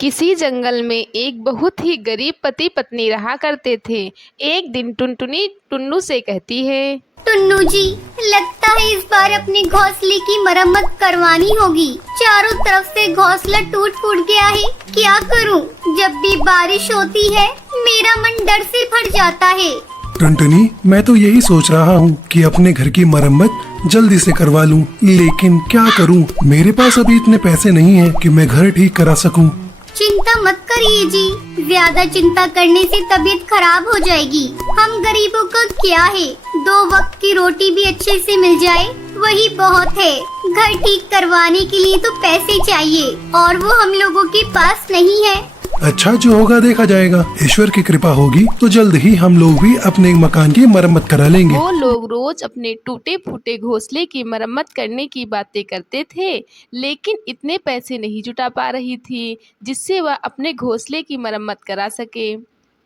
किसी जंगल में एक बहुत ही गरीब पति पत्नी रहा करते थे। एक दिन टुनटुनी टुन्नू से कहती है, टुन्नू जी, लगता है इस बार अपने घोंसले की मरम्मत करवानी होगी। चारों तरफ से घोंसला टूट फूट गया है। क्या करूं? जब भी बारिश होती है मेरा मन डर से भर जाता है। टुनटुनी, मैं तो यही सोच रहा हूँ कि अपने घर की मरम्मत जल्दी से करवा लूँ, लेकिन क्या करूँ? मेरे पास अभी इतने पैसे नहीं हैं कि मैं घर ठीक करा सकूँ। चिंता मत करिए जी, ज्यादा चिंता करने से तबीयत खराब हो जाएगी। हम गरीबों का क्या है, 2 वक्त की रोटी भी अच्छे से मिल जाए वही बहुत है। घर ठीक करवाने के लिए तो पैसे चाहिए और वो हम लोगों के पास नहीं है। अच्छा, जो होगा देखा जाएगा। ईश्वर की कृपा होगी तो जल्द ही हम लोग भी अपने मकान की मरम्मत करा लेंगे। वो लोग रोज अपने टूटे फूटे घोंसले की मरम्मत करने की बातें करते थे, लेकिन इतने पैसे नहीं जुटा पा रही थी जिससे वह अपने घोंसले की मरम्मत करा सके।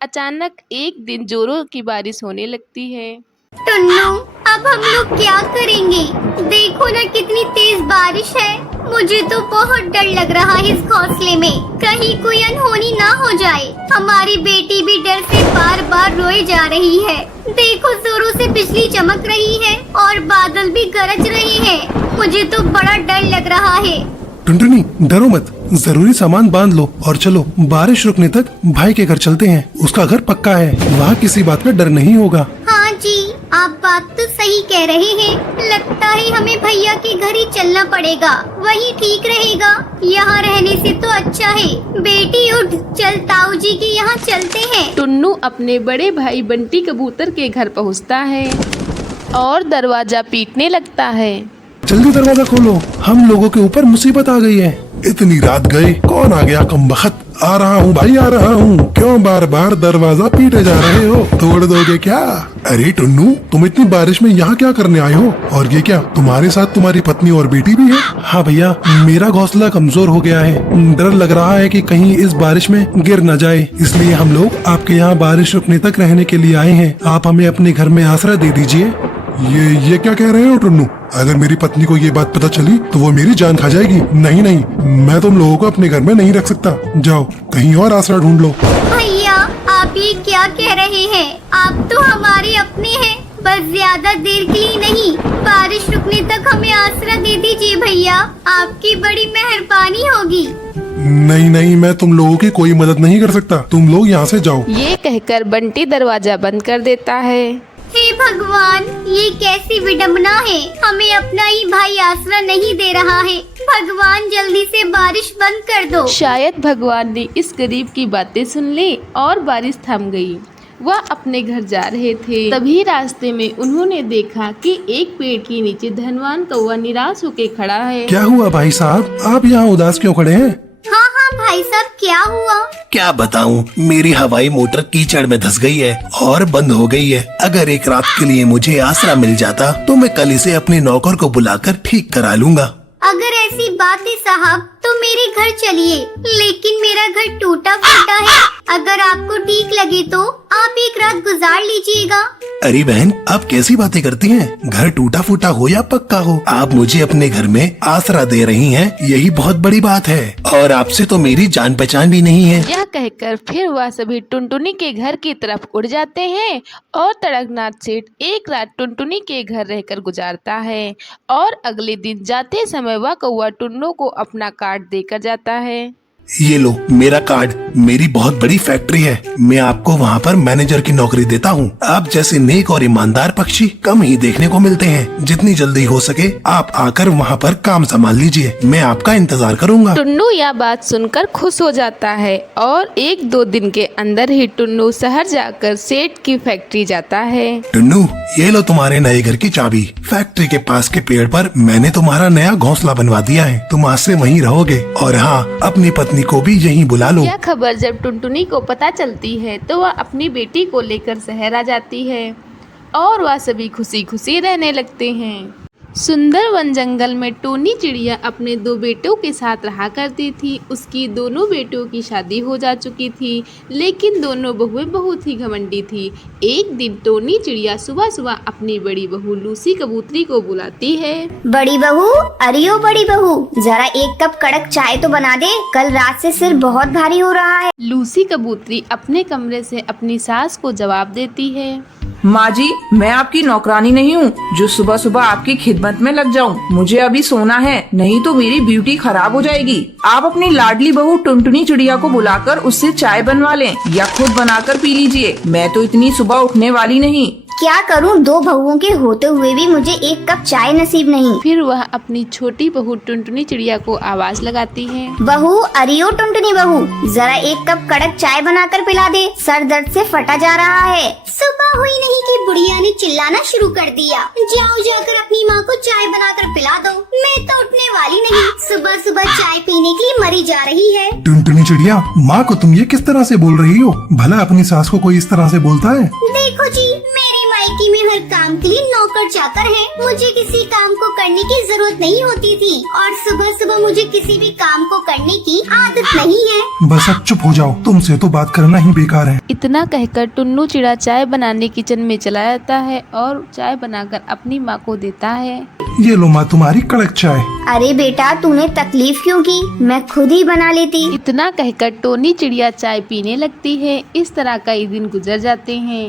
अचानक एक दिन जोरों की बारिश होने लगती है। टुन्नू, अब हम लोग क्या करेंगे? देखो ना कितनी तेज बारिश है। मुझे तो बहुत डर लग रहा है इस घोंसले में, कहीं कोई अनहोनी ना हो जाए। हमारी बेटी भी डर से बार बार रोए जा रही है। देखो जोरों से बिजली चमक रही है और बादल भी गरज रहे हैं। मुझे तो बड़ा डर लग रहा है। टुनटुनी, डरो मत, जरूरी सामान बांध लो और चलो बारिश रुकने तक भाई के घर चलते हैं। उसका घर पक्का है, वहाँ किसी बात का डर नहीं होगा। हाँ जी, आप बात तो सही कह रहे हैं। लगता है हमें भैया के घर ही चलना पड़ेगा, वही ठीक रहेगा। यहाँ रहने से तो अच्छा है। बेटी उठ, चल ताऊ जी के यहाँ चलते हैं। टुन्नू अपने बड़े भाई बंटी कबूतर के घर पहुँचता है और दरवाजा पीटने लगता है। जल्दी दरवाजा खोलो, हम लोगों के ऊपर मुसीबत आ गई है। इतनी रात गए, कौन आ गया कमबख्त? आ रहा हूँ भाई, आ रहा हूँ। क्यों बार बार दरवाजा पीटे जा रहे हो? तोड़ दोगे क्या? अरे टुन्नू, तुम इतनी बारिश में यहाँ क्या करने आए हो? और ये क्या, तुम्हारे साथ तुम्हारी पत्नी और बेटी भी है? हाँ भैया, मेरा घोंसला कमजोर हो गया है। डर लग रहा है कि कहीं इस बारिश में गिर न जाए, इसलिए हम लोग आपके यहाँ बारिश रुकने तक रहने के लिए आए हैं। आप हमें अपने घर में आसरा दे दीजिए। ये क्या कह रहे हो टुन्नू? अगर मेरी पत्नी को ये बात पता चली तो वो मेरी जान खा जाएगी। नहीं नहीं, मैं तुम लोगों को अपने घर में नहीं रख सकता। जाओ कहीं और आसरा ढूंढ लो। भैया, आप ये क्या कह रहे हैं? आप तो हमारे अपने हैं, बस ज्यादा देर के लिए नहीं, बारिश रुकने तक हमें आसरा दे दीजिए भैया। आपकी बड़ी मेहरबानी होगी। नहीं नहीं, मैं तुम लोगों की कोई मदद नहीं कर सकता। तुम लोग यहाँ से जाओ। ये कहकर बंटी दरवाजा बंद कर देता है। हे भगवान, ये कैसी विडम्बना है। हमें अपना ही भाई आसरा नहीं दे रहा है। भगवान जल्दी से बारिश बंद कर दो। शायद भगवान ने इस गरीब की बातें सुन ली और बारिश थम गई। वह अपने घर जा रहे थे, तभी रास्ते में उन्होंने देखा कि एक पेड़ के नीचे धनवान कौवा निराश होके खड़ा है। क्या हुआ भाई साहब, आप यहाँ उदास क्यों खड़े हैं? हाँ हाँ भाई साहब, क्या हुआ? क्या बताऊं, मेरी हवाई मोटर कीचड़ में धंस गई है और बंद हो गई है। अगर एक रात के लिए मुझे आसरा मिल जाता तो मैं कल इसे अपने नौकर को बुलाकर ठीक करा लूंगा। अगर ऐसी बात है साहब तो मेरे घर चलिए, लेकिन मेरा घर टूटा फूटा है। अगर आपको ठीक लगे तो आप एक रात गुजार लीजिएगा। अरे बहन, आप कैसी बातें करती हैं? घर टूटा फूटा हो या पक्का हो, आप मुझे अपने घर में आसरा दे रही हैं, यही बहुत बड़ी बात है। और आपसे तो मेरी जान पहचान भी नहीं है। यह कहकर फिर वह सभी टुनटुनी के घर की तरफ उड़ जाते हैं और तड़कनाथ सेठ एक रात टुनटुनी के घर रहकर गुजारता है। और अगले दिन जाते समय वह कौवा टुन्नू को अपना कार्ड देकर जाता है। ये लो मेरा कार्ड, मेरी बहुत बड़ी फैक्ट्री है। मैं आपको वहाँ पर मैनेजर की नौकरी देता हूँ। आप जैसे नेक और ईमानदार पक्षी कम ही देखने को मिलते हैं। जितनी जल्दी हो सके आप आकर वहाँ पर काम संभाल लीजिए, मैं आपका इंतजार करूँगा। टुन्नू यह बात सुनकर खुश हो जाता है और 1-2 दिन के अंदर ही टुन्नू शहर जाकर सेठ की फैक्ट्री जाता है। टुन्नू, ये लो तुम्हारे नए घर की चाबी। फैक्ट्री के पास के पेड़ पर मैंने तुम्हारा नया घोंसला बनवा दिया है, तुम आज से वहीं रहोगे। और हाँ, अपनी पत्नी को भी यहीं बुला लो। यह खबर जब टुनटुनी को पता चलती है तो वह अपनी बेटी को लेकर शहर आ जाती है और वह सभी खुशी खुशी रहने लगते हैं। सुंदर वन जंगल में टोनी चिड़िया अपने 2 बेटों के साथ रहा करती थी। उसकी दोनों बेटों की शादी हो जा चुकी थी, लेकिन दोनों बहुएं बहुत ही घमंडी थी। एक दिन टोनी चिड़िया सुबह सुबह अपनी बड़ी बहू लूसी कबूतरी को बुलाती है। बड़ी बहू, अरे ओ बड़ी बहू, जरा 1 कप कड़क चाय तो बना दे, कल रात से सिर बहुत भारी हो रहा है। लूसी कबूतरी अपने कमरे से अपनी सास को जवाब देती है। माँ जी, मैं आपकी नौकरानी नहीं हूँ जो सुबह सुबह आपकी खिदमत में लग जाऊँ। मुझे अभी सोना है, नहीं तो मेरी ब्यूटी खराब हो जाएगी। आप अपनी लाडली बहू टुनटुनी चिड़िया को बुलाकर उससे चाय बनवा लें या खुद बनाकर पी लीजिए। मैं तो इतनी सुबह उठने वाली नहीं। क्या करूं, 2 बहुओं के होते हुए भी मुझे 1 कप चाय नसीब नहीं। फिर वह अपनी छोटी बहू टुनटुनी चिड़िया को आवाज लगाती है। बहू, अरे ओ टुनटुनी बहू, जरा 1 कप कड़क चाय बनाकर पिला दे, सर दर्द से फटा जा रहा है। सुबह हुई नहीं कि बुढ़िया ने चिल्लाना शुरू कर दिया। जाओ जाकर अपनी माँ को चाय बनाकर पिला दो। मैं तो उठने वाली नहीं, सुबह सुबह चाय पीने के लिए मरी जा रही है। टुनटुनी चिड़िया, माँ को तुम ये किस तरह से बोल रही हो? भला अपनी सास को कोई इस तरह से बोलता है? देखो जी, मेरी मायके में हर काम के लिए नौकर चाकर है। मुझे किसी काम को करने की जरूरत नहीं होती थी और सुबह सुबह मुझे किसी भी काम को करने की आदत नहीं है। बस अब चुप हो जाओ, तुमसे तो बात करना ही बेकार है। इतना कहकर टुन्नू चिड़ा चाय बनाने किचन में चला जाता है और चाय बनाकर अपनी माँ को देता है। ये लो माँ, तुम्हारी कड़क चाय। अरे बेटा, तूने तकलीफ क्यों की, मैं खुद ही बना लेती। इतना कहकर टोनी चिड़िया चाय पीने लगती है। इस तरह कई दिन गुजर जाते हैं।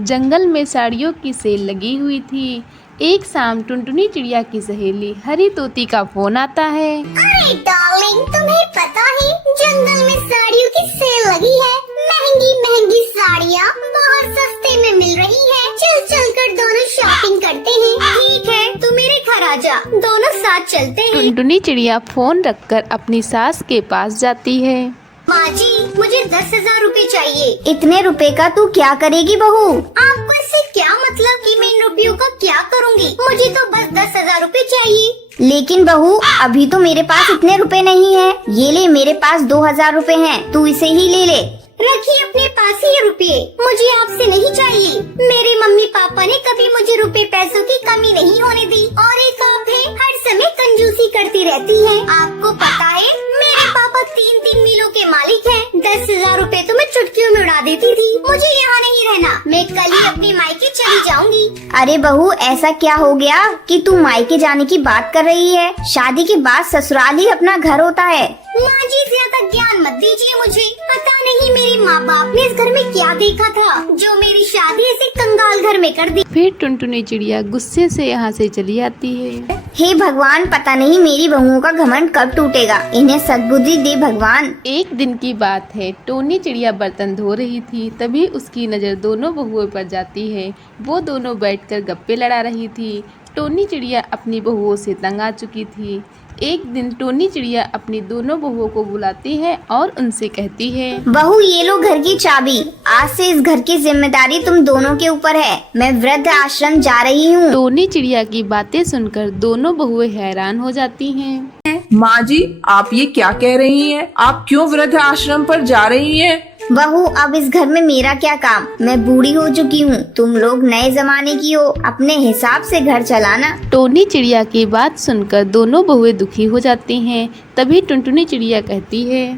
जंगल में साड़ियों की सेल लगी हुई थी। एक शाम टुनटुनी चिड़िया की सहेली हरी तोती का फोन आता है। अरे डार्लिंग, तुम्हें पता है जंगल में साड़ियों की सेल लगी है। महंगी महंगी साड़ियाँ बहुत सस्ते में मिल रही है। चल चल कर दोनों शॉपिंग करते हैं। ठीक है, तू मेरे घर आ जा, दोनों साथ चलते हैं। टुनटुनी चिड़िया फोन रखकर अपनी सास के पास जाती है। माँ जी, मुझे 10,000 रुपए चाहिए। इतने रुपए का तू क्या करेगी बहू? आपको इससे क्या मतलब कि मैं इन रुपयों का क्या करूँगी? मुझे तो बस 10,000 रुपए चाहिए। लेकिन बहू, अभी तो मेरे पास इतने रुपए नहीं है। ये ले, मेरे पास 2,000 रुपए हैं, तू इसे ही ले ले। रखिए अपने पास ही रुपये, मुझे आपसे नहीं चाहिए। मेरे मम्मी पापा ने कभी मुझे रुपए पैसों की कमी नहीं होने दी। और एक आप है, हर समय कंजूसी करती रहती है। आपको पता है मेरे पापा 3 मिलों के मालिक हैं। 10,000 रुपए तो मैं चुटकियों में उड़ा देती थी। मुझे यहाँ नहीं रहना, मैं कल ही अपने मायके चली जाऊंगी। अरे बहू, ऐसा क्या हो गया कि तू मायके जाने की बात कर रही है? शादी के बाद ससुराल ही अपना घर होता है। माँ जी, ज्यादा ज्ञान मत दीजिए मुझे। पता नहीं मेरे माँ बाप ने इस घर में क्या देखा था जो मेरी शादी ऐसे कंगाल घर में कर दी। फिर टुनटुनी चिड़िया गुस्से से यहाँ से चली आती है। हे भगवान, पता नहीं मेरी बहुओं का घमंड कब टूटेगा। इन्हें सद्बुद्धि दे भगवान। एक दिन की बात है, टोनी चिड़िया बर्तन धो रही थी। तभी उसकी नज़र दोनों बहुओं पर जाती है। वो दोनों बैठकर गप्पे लड़ा रही थी। टोनी चिड़िया अपनी बहुओं से तंग आ चुकी थी। एक दिन टोनी चिड़िया अपनी दोनों बहुओं को बुलाती है और उनसे कहती है, बहू, ये लो घर की चाबी। आज से इस घर की जिम्मेदारी तुम दोनों के ऊपर है। मैं वृद्ध आश्रम जा रही हूँ। टोनी चिड़िया की बातें सुनकर दोनों बहुएं हैरान हो जाती हैं। माँ जी, आप ये क्या कह रही हैं? आप क्यों वृद्ध आश्रम पर जा रही हैं? बहू, अब इस घर में मेरा क्या काम? मैं बूढ़ी हो चुकी हूँ। तुम लोग नए जमाने की हो, अपने हिसाब से घर चलाना। टोनी चिड़िया की बात सुनकर दोनों बहुएं दुखी हो जाती हैं। तभी टुनटुनी चिड़िया कहती है,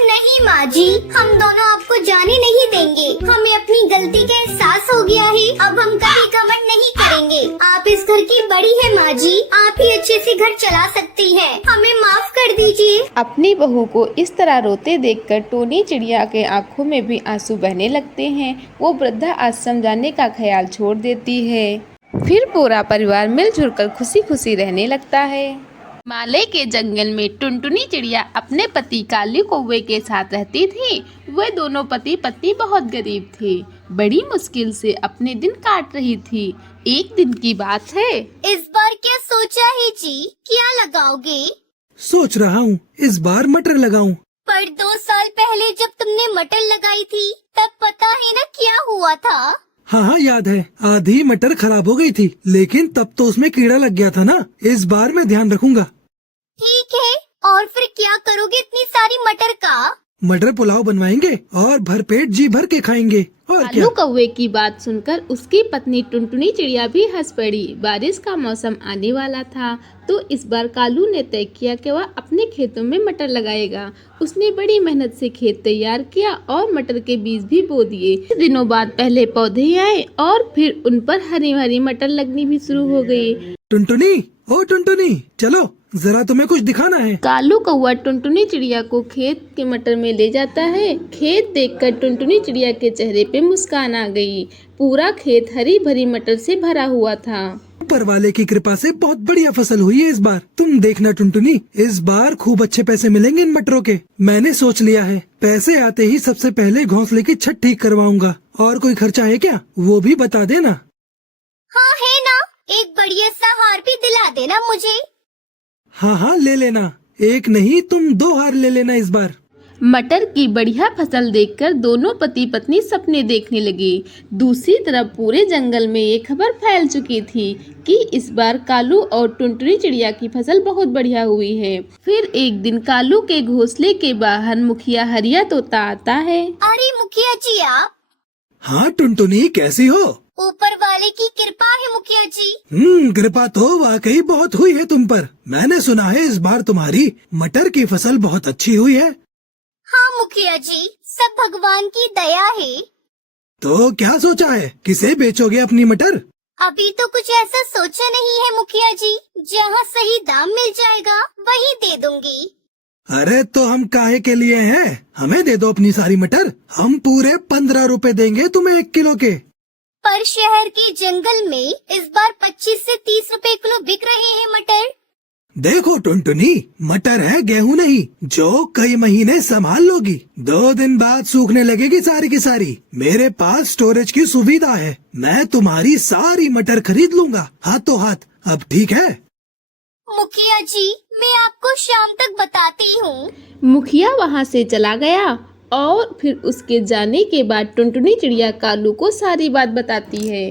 नहीं माँ जी, हम दोनों आपको जाने नहीं देंगे। हमें अपनी गलती का एहसास हो गया है। अब हम कभी घमंड नहीं करेंगे। आप इस घर की बड़ी है माँ जी, आप ही अच्छे से घर चला सकती हैं। हमें माफ कर दीजिए। अपनी बहू को इस तरह रोते देखकर टोनी चिड़िया के आंखों में भी आंसू बहने लगते हैं। वो वृद्धा आश्रम जाने का ख्याल छोड़ देती है। फिर पूरा परिवार मिलजुल कर खुशी खुशी रहने लगता है। हिमालय के जंगल में टुनटुनी चिड़िया अपने पति काली कौवे के साथ रहती थी। वे दोनों पति पत्नी बहुत गरीब थे। बड़ी मुश्किल से अपने दिन काट रही थी। एक दिन की बात है। इस बार क्या सोचा है जी? क्या लगाओगे? सोच रहा हूँ इस बार मटर लगाऊं। पर 2 साल पहले जब तुमने मटर लगाई थी तब पता है ना क्या हुआ था? हाँ, याद है। आधी मटर खराब हो गई थी, लेकिन तब तो उसमें कीड़ा लग गया था ना। इस बार मैं ध्यान रखूंगा। ठीक है, और फिर क्या करोगे इतनी सारी मटर का? मटर पुलाव बनवाएंगे और भरपेट जी भर के खाएंगे। और क्या? कालू कौवे की बात सुनकर उसकी पत्नी टुनटुनी चिड़िया भी हंस पड़ी। बारिश का मौसम आने वाला था तो इस बार कालू ने तय किया कि वह अपने खेतों में मटर लगाएगा। उसने बड़ी मेहनत से खेत तैयार किया और मटर के बीज भी बो दिए। कुछ दिनों बाद पहले पौधे आए और फिर उन पर हरी हरी मटर लगनी भी शुरू हो गई। टुनटुनी, ओ टुनटुनी, चलो जरा तुम्हें कुछ दिखाना है। कालू कौवा टुनटुनी चिड़िया को खेत के मटर में ले जाता है। खेत देखकर टुनटुनी चिड़िया के चेहरे पे मुस्कान आ गई। पूरा खेत हरी भरी मटर से भरा हुआ था। ऊपर वाले की कृपा से बहुत बढ़िया फसल हुई है इस बार। तुम देखना टुनटुनी, इस बार खूब अच्छे पैसे मिलेंगे इन मटरों के। मैंने सोच लिया है, पैसे आते ही सबसे पहले घोंसले की छत ठीक करवाऊंगा। और कोई खर्चा है क्या, वो भी बता देना। हाँ है ना, एक बढ़िया सा हार भी दिला देना मुझे। हाँ हाँ ले लेना, एक नहीं तुम 2 हार ले लेना इस बार। मटर की बढ़िया फसल देखकर दोनों पति पत्नी सपने देखने लगे। दूसरी तरफ पूरे जंगल में ये खबर फैल चुकी थी कि इस बार कालू और टुनटुनी चिड़िया की फसल बहुत बढ़िया हुई है। फिर एक दिन कालू के घोंसले के बाहर मुखिया हरिया तोता आता है। अरे मुखिया जी आप। हाँ टुनटुनी, कैसी हो? ऊपर वाले की कृपा है मुखिया जी। कृपा तो वाकई बहुत हुई है तुम पर। मैंने सुना है इस बार तुम्हारी मटर की फसल बहुत अच्छी हुई है। हाँ मुखिया जी, सब भगवान की दया है। तो क्या सोचा है, किसे बेचोगे अपनी मटर? अभी तो कुछ ऐसा सोचा नहीं है मुखिया जी, जहाँ सही दाम मिल जाएगा वही दे दूंगी। अरे तो हम काहे के लिए हैं? हमें दे दो अपनी सारी मटर, हम पूरे 15 रुपए देंगे तुम्हें 1 किलो के। पर शहर के जंगल में इस बार 25 से 30 रुपए किलो बिक रहे हैं मटर। देखो टुनटुनी, मटर है गेहूं नहीं, जो कई महीने संभाल लोगी। 2 दिन बाद सूखने लगेगी सारी की सारी। मेरे पास स्टोरेज की सुविधा है, मैं तुम्हारी सारी मटर खरीद लूंगा हाथों हाथ। अब ठीक है? मुखिया जी, मैं आपको शाम तक बताती हूँ। मुखिया वहाँ से चला गया और फिर उसके जाने के बाद टुनटुनी चिड़िया कालू को सारी बात बताती है।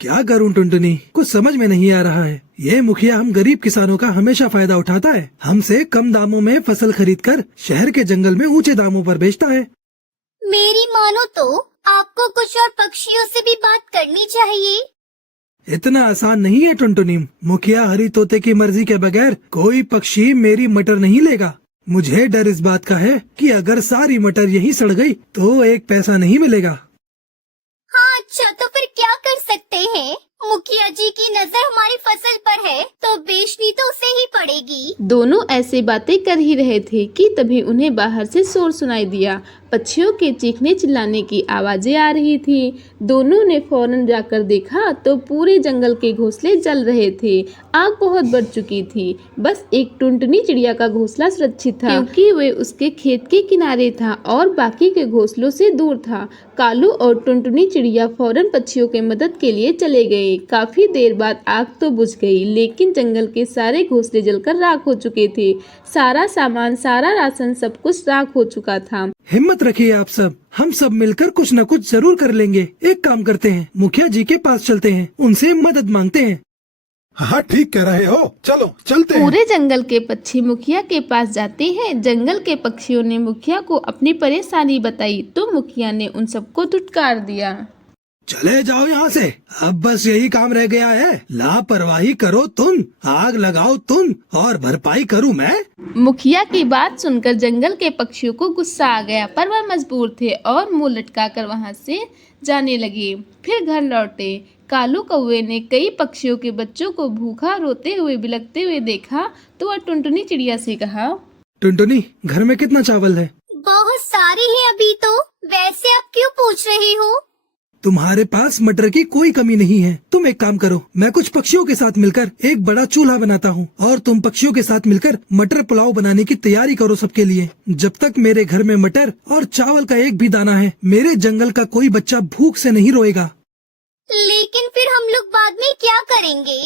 क्या करूं टुनटुनी, कुछ समझ में नहीं आ रहा है। ये मुखिया हम गरीब किसानों का हमेशा फायदा उठाता है। हमसे कम दामों में फसल खरीदकर शहर के जंगल में ऊंचे दामों पर बेचता है। मेरी मानो तो आपको कुछ और पक्षियों से भी बात करनी चाहिए। इतना आसान नहीं है टुनटुनी। मुखिया हरी तोते की मर्जी के बगैर कोई पक्षी मेरी मटर नहीं लेगा। मुझे डर इस बात का है कि अगर सारी मटर यहीं सड़ गई तो 1 पैसा नहीं मिलेगा। हाँ अच्छा, तो फिर क्या कर सकते हैं? मुखिया जी की नजर हमारी फसल पर है तो बेचनी तो उसे ही पड़ेगी। दोनों ऐसे बातें कर ही रहे थे कि तभी उन्हें बाहर से शोर सुनाई दिया। पक्षियों के चीखने चिल्लाने की आवाजें आ रही थी। दोनों ने फौरन जाकर देखा तो पूरे जंगल के घोंसले जल रहे थे। आग बहुत बढ़ चुकी थी। बस एक टुनटुनी चिड़िया का घोंसला सुरक्षित था क्योंकि वे उसके खेत के किनारे था और बाकी के घोंसलों से दूर था। कालू और टुनटुनी चिड़िया फौरन पक्षियों के मदद के लिए चले गए। काफी देर बाद आग तो बुझ गई, लेकिन जंगल के सारे घोंसले जलकर राख हो चुके थे। सारा सामान, सारा राशन, सब कुछ राख हो चुका था। हिम्मत रखिए आप सब, हम सब मिलकर कुछ न कुछ जरूर कर लेंगे। एक काम करते हैं, मुखिया जी के पास चलते हैं, उनसे मदद मांगते हैं। हाँ ठीक कह रहे हो, चलो चलते हैं। पूरे जंगल के पक्षी मुखिया के पास जाते हैं। जंगल के पक्षियों ने मुखिया को अपनी परेशानी बताई तो मुखिया ने उन सबको धुतकार दिया। चले जाओ यहाँ से, अब बस यही काम रह गया है। लापरवाही करो तुम, आग लगाओ तुम और भरपाई करूँ मैं। मुखिया की बात सुनकर जंगल के पक्षियों को गुस्सा आ गया, पर वह मजबूर थे और मुंह लटकाकर वहां से जाने लगे। फिर घर लौटे। कालू कौवे ने कई पक्षियों के बच्चों को भूखा रोते हुए बिलखते हुए देखा तो वह टुनटुनी चिड़िया से कहा, टुनटुनी, घर में कितना चावल है? बहुत सारे हैं अभी तो। वैसे आप क्यों पूछ रहे हो? तुम्हारे पास मटर की कोई कमी नहीं है। तुम एक काम करो, मैं कुछ पक्षियों के साथ मिलकर एक बड़ा चूल्हा बनाता हूँ और तुम पक्षियों के साथ मिलकर मटर पुलाव बनाने की तैयारी करो सबके लिए। जब तक मेरे घर में मटर और चावल का एक भी दाना है, मेरे जंगल का कोई बच्चा भूख से नहीं रोएगा। लेकिन फिर हम लोग बाद में क्या करेंगे?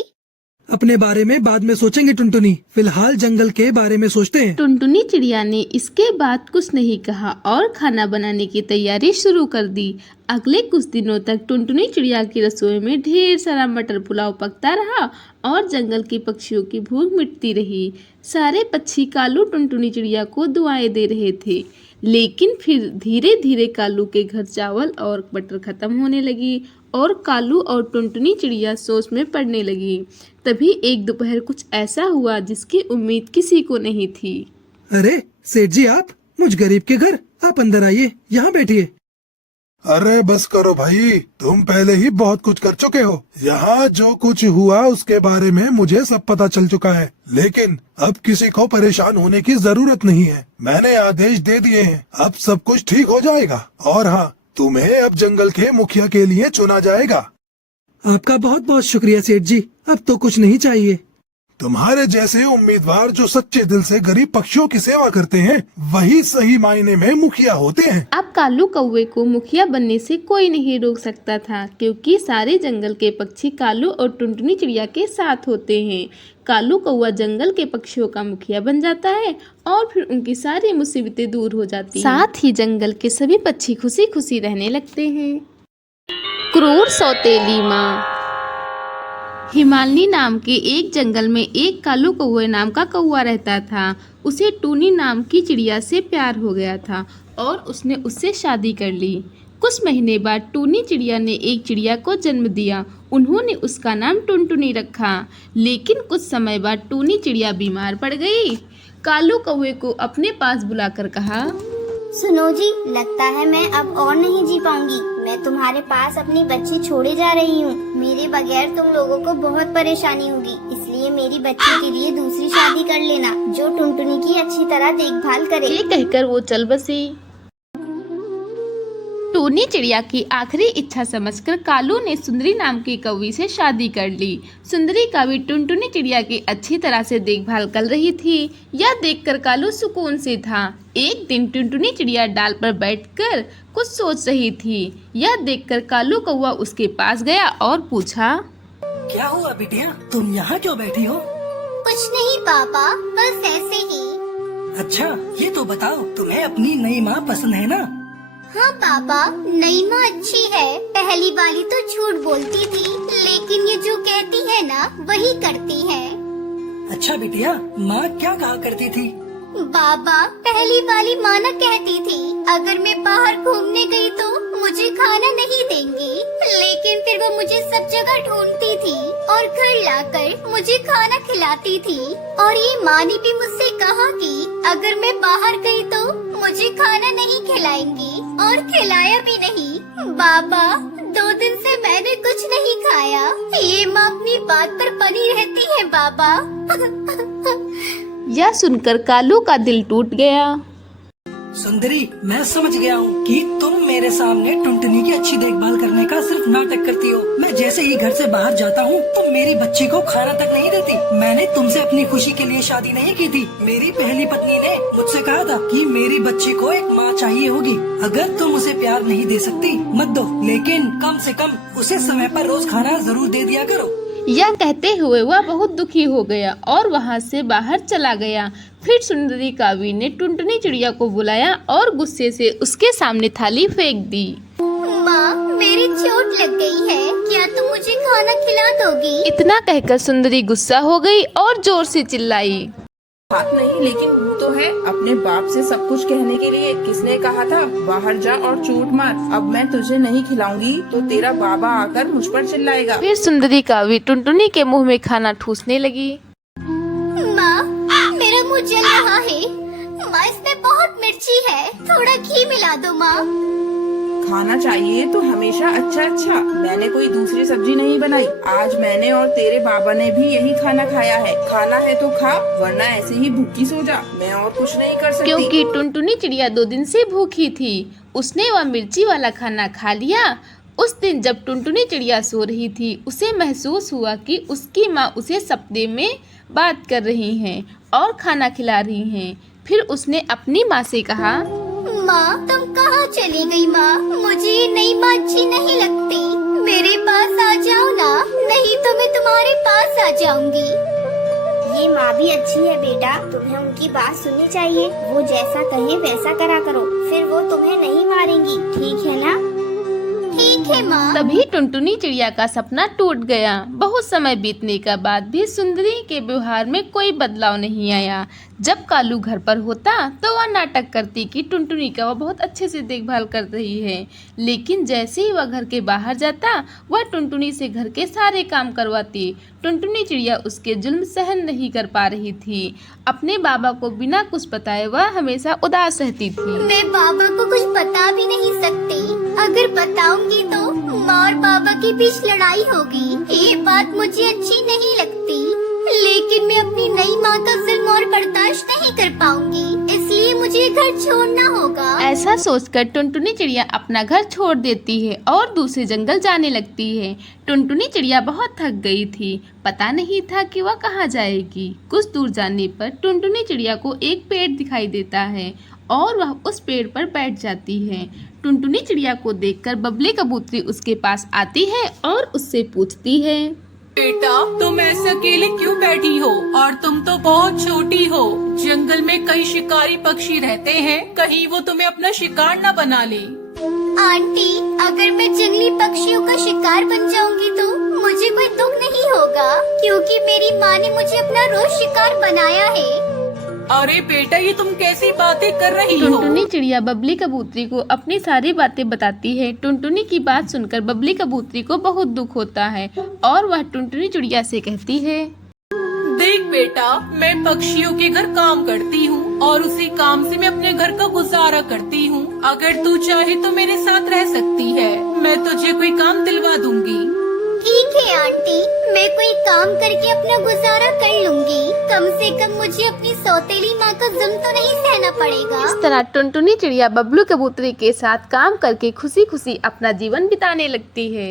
अपने बारे में बाद में सोचेंगे टुनटुनी, फिलहाल जंगल के बारे में सोचते हैं। टुनटुनी चिड़िया ने इसके बाद कुछ नहीं कहा और खाना बनाने की तैयारी शुरू कर दी। अगले कुछ दिनों तक टुनटुनी चिड़िया की रसोई में ढेर सारा मटर पुलाव पकता रहा और जंगल के पक्षियों की भूख मिटती रही। सारे पक्षी कालू टुनटुनी चिड़िया को दुआएं दे रहे थे, लेकिन फिर धीरे धीरे कालू के घर चावल और बटर खत्म होने लगी और कालू और टुनटुनी चिड़िया सोच में पड़ने लगी। तभी एक दोपहर कुछ ऐसा हुआ जिसकी उम्मीद किसी को नहीं थी। अरे सेठ जी, आप मुझ गरीब के घर, आप अंदर आइए, यहाँ बैठिए। अरे बस करो भाई, तुम पहले ही बहुत कुछ कर चुके हो। यहाँ जो कुछ हुआ उसके बारे में मुझे सब पता चल चुका है, लेकिन अब किसी को परेशान होने की जरूरत नहीं है। मैंने आदेश दे दिए हैं, अब सब कुछ ठीक हो जाएगा। और हाँ, तुम्हें अब जंगल के मुखिया के लिए चुना जाएगा। आपका बहुत बहुत शुक्रिया सेठ जी, अब तो कुछ नहीं चाहिए। तुम्हारे जैसे उम्मीदवार जो सच्चे दिल से गरीब पक्षियों की सेवा करते हैं, वही सही मायने में मुखिया होते हैं। अब कालू कौवे को मुखिया बनने से कोई नहीं रोक सकता था, क्योंकि सारे जंगल के पक्षी कालू और टुनटुनी चिड़िया के साथ होते हैं। कालू कौवा जंगल के पक्षियों का मुखिया बन जाता है और फिर उनकी सारी मुसीबतें दूर हो जाती हैं। साथ ही जंगल के सभी पक्षी खुशी खुशी रहने लगते हैं। क्रूर सौतेली माँ। हिमालनी नाम के एक जंगल में एक कालू कौवे नाम का कौवा रहता था। उसे टूनी नाम की चिड़िया से प्यार हो गया था और उसने उससे शादी कर ली। कुछ महीने बाद टूनी चिड़िया ने एक चिड़िया को जन्म दिया। उन्होंने उसका नाम टुनटुनी रखा। लेकिन कुछ समय बाद टूनी चिड़िया बीमार पड़ गई। कालू कौवे को अपने पास बुलाकर कहा, सुनो जी, लगता है मैं अब और नहीं जी पाऊंगी। मैं तुम्हारे पास अपनी बच्ची छोड़े जा रही हूँ। मेरे बगैर तुम लोगों को बहुत परेशानी होगी, इसलिए मेरी बच्ची के लिए दूसरी शादी कर लेना, जो टुनटुनी की अच्छी तरह देखभाल करे। ये कहकर वो चल बसी। टूनी चिड़िया की आखिरी इच्छा समझकर कालू ने सुंदरी नाम की कौवी से शादी कर ली। सुंदरी कौवी टुनटुनी चिड़िया की अच्छी तरह से देखभाल कर रही थी। यह देखकर कालू सुकून से था। एक दिन टुनटुनी चिड़िया डाल पर बैठकर कुछ सोच रही थी। यह देखकर कालू कौवा उसके पास गया और पूछा, क्या हुआ बिटिया, तुम यहाँ क्यों बैठी हो? कुछ नहीं पापा, बस ऐसे ही। अच्छा, ये तो बताओ, तुम्हें अपनी नई माँ पसंद है ना? हाँ पापा, नई माँ अच्छी है। पहली वाली तो झूठ बोलती थी, लेकिन ये जो कहती है ना वही करती है। अच्छा बिटिया, माँ क्या कहा करती थी? बाबा, पहली वाली माँ ना कहती थी अगर मैं बाहर घूमने गई तो मुझे खाना नहीं देंगी, लेकिन फिर वो मुझे सब जगह ढूंढती थी और घर लाकर मुझे खाना खिलाती थी। और ये माँ ने भी मुझसे कहा कि अगर मैं बाहर गई तो मुझे खाना नहीं खिलाएंगी, और खिलाया भी नहीं। बाबा, 2 दिन से मैंने कुछ नहीं खाया। ये माँ अपनी बात पर बनी रहती है बाबा। यह सुनकर कालू का दिल टूट गया। सुंदरी, मैं समझ गया हूँ कि तुम मेरे सामने टुनटुनी की अच्छी देखभाल करने का सिर्फ नाटक करती हो। मैं जैसे ही घर से बाहर जाता हूँ तुम मेरी बच्ची को खाना तक नहीं देती। मैंने तुमसे अपनी खुशी के लिए शादी नहीं की थी। मेरी पहली पत्नी ने मुझसे कहा था कि मेरी बच्ची को एक माँ चाहिए होगी। अगर तुम उसे प्यार नहीं दे सकती मत दो, लेकिन कम से कम उसे समय पर रोज खाना जरूर दे दिया करो। यह कहते हुए वह बहुत दुखी हो गया और वहाँ से बाहर चला गया। फिर सुंदरी कौवी ने टुनटुनी चिड़िया को बुलाया और गुस्से से उसके सामने थाली फेंक दी। माँ, मेरी चोट लग गई है, क्या तुम मुझे खाना खिला दोगी? इतना कहकर सुंदरी गुस्सा हो गई और जोर से चिल्लाई, बात नहीं, लेकिन मुंह तो है। अपने बाप से सब कुछ कहने के लिए किसने कहा था बाहर जा और चूट मार। अब मैं तुझे नहीं खिलाऊंगी तो तेरा बाबा आकर मुझ पर चिल्लाएगा। फिर सुंदरी कौवी टुनटुनी के मुंह में खाना ठूसने लगी। माँ, मेरा मुंह जल रहा है। माँ, इसमें बहुत मिर्ची है, थोड़ा घी मिला दो माँ। खाना चाहिए तो हमेशा अच्छा अच्छा। मैंने कोई दूसरी सब्जी नहीं बनाई। आज मैंने और तेरे बाबा ने भी यही खाना खाया है। खाना है तो खा, वरना ऐसे ही भूखी सो जा। मैं और कुछ नहीं कर सकती। क्योंकि टुनटुनी चिड़िया 2 दिन से भूखी थी, उसने वह मिर्ची वाला खाना खा लिया। उस दिन जब टुनटुनी चिड़िया सो रही थी, उसे महसूस हुआ कि उसकी माँ उसे सपने में बात कर रही हैं और खाना खिला रही हैं। फिर उसने अपनी माँ से कहा, माँ, तुम कहाँ चली गई माँ? मुझे ये नई माँ अच्छी नहीं लगती। मेरे पास आ जाओ ना, नहीं तो मैं तुम्हारे पास आ जाऊंगी। ये माँ भी अच्छी है बेटा, तुम्हें उनकी बात सुननी चाहिए। वो जैसा कहे वैसा करा करो, फिर वो तुम्हें नहीं मारेंगी, ठीक है ना? ठीक ठीक है माँ। तभी टुनटुनी चिड़िया का सपना टूट गया। बहुत समय बीतने के बाद भी सुंदरी के व्यवहार में कोई बदलाव नहीं आया। जब कालू घर पर होता तो वह नाटक करती कि टुनटुनी का वह बहुत अच्छे से देखभाल कर रही है, लेकिन जैसे ही वह घर के बाहर जाता वह टुनटुनी से घर के सारे काम करवाती। टुनटुनी चिड़िया उसके जुल्म सहन नहीं कर पा रही थी। अपने बाबा को बिना कुछ बताए वह हमेशा उदास रहती थी। मैं बाबा को कुछ बता भी नहीं सकती। अगर बताऊंगी तो माँ और बाबा के बीच लड़ाई होगी। ये बात मुझे अच्छी नहीं लगती, लेकिन मैं अपनी नई माँ का जुल्म और बर्दाश्त नहीं कर पाऊंगी, इसलिए मुझे घर छोड़ना होगा। ऐसा सोचकर टुनटुनी चिड़िया अपना घर छोड़ देती है और दूसरे जंगल जाने लगती है। टुनटुनी चिड़िया बहुत थक गई थी, पता नहीं था कि वह कहाँ जाएगी। कुछ दूर जाने पर टुनटुनी चिड़िया को एक पेड़ दिखाई देता है और वह उस पेड़ पर बैठ जाती है। टुनटुनी चिड़िया को देखकर बबली कबूतरी उसके पास आती है और उससे पूछती है, बेटा तुम ऐसे अकेले क्यों बैठी हो? और तुम तो बहुत छोटी हो। जंगल में कई शिकारी पक्षी रहते हैं, कहीं वो तुम्हें अपना शिकार न बना ले। आंटी, अगर मैं जंगली पक्षियों का शिकार बन जाऊंगी तो मुझे कोई दुख नहीं होगा, क्योंकि मेरी माँ ने मुझे अपना रोज शिकार बनाया है। अरे बेटा ये तुम कैसी बातें कर रही हो? टुनटुनी चिड़िया बबली कबूतरी को अपनी सारी बातें बताती है। टुनटुनी की बात सुनकर बबली कबूतरी को बहुत दुख होता है और वह टुनटुनी चिड़िया से कहती है, देख बेटा, मैं पक्षियों के घर काम करती हूँ और उसी काम से मैं अपने घर का गुजारा करती हूँ। अगर तू चाहे तो मेरे साथ रह सकती है, मैं तुझे कोई काम दिलवा दूंगी। ठीक है आंटी, मैं कोई काम करके अपना गुजारा कर लूंगी। कम से कम मुझे अपनी सौतेली माँ का जुल्म तो नहीं सहना पड़ेगा। इस तरह टुनटुनी चिड़िया बबलू कबूतरी के साथ काम करके खुशी खुशी अपना जीवन बिताने लगती है।